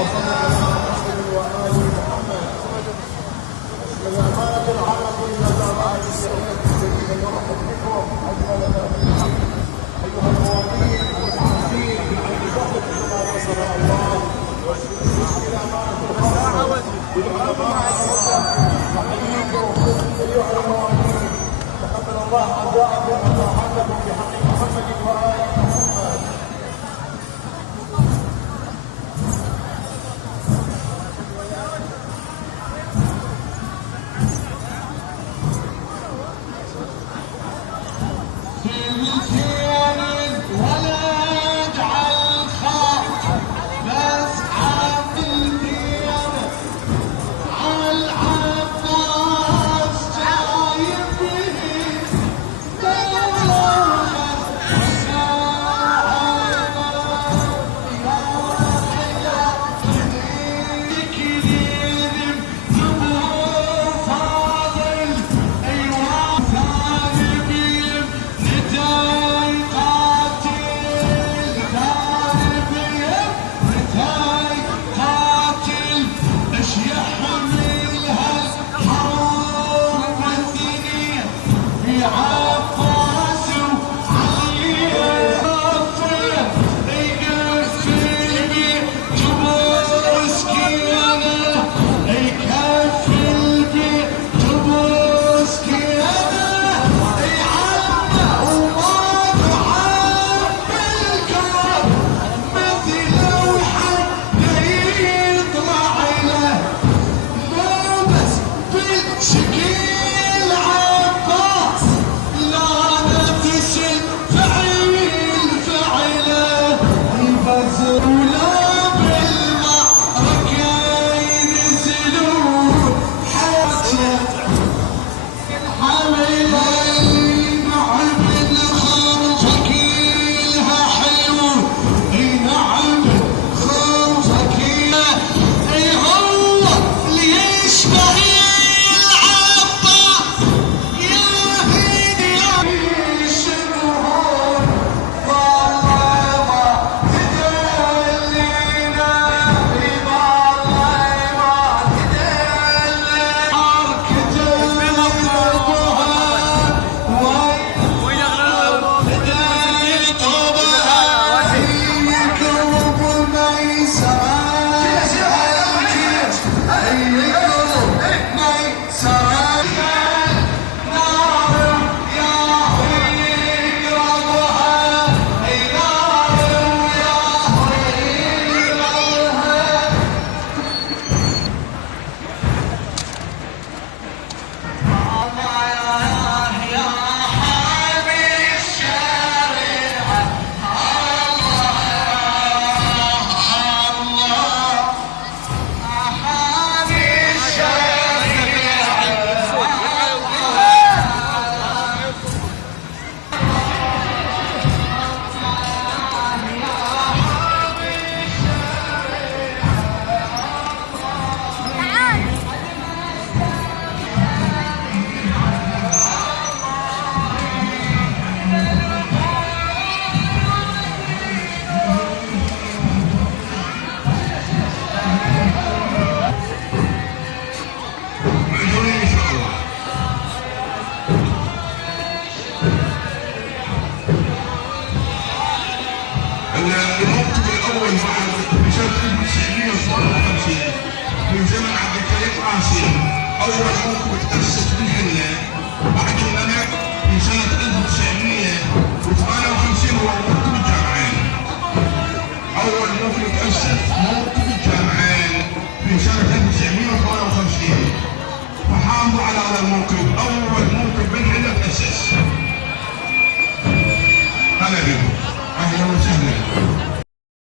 وصل على محمد وآل محمد. إذا كانت العرب إلا دعاء الذين يرحب بكم أجمل الحق أيها الموالين المعافين بعين بحر كما وصل الله إلى أمانة الخاصة نحييكم أيها الموالين. تقبل الله أداءكم وطاعتكم بحق محمد وآل محمد. الموقف الاول مع بشكل 1957 من زمن عبد الكريم قاسم اول موقف تاسس بالحله بعد ما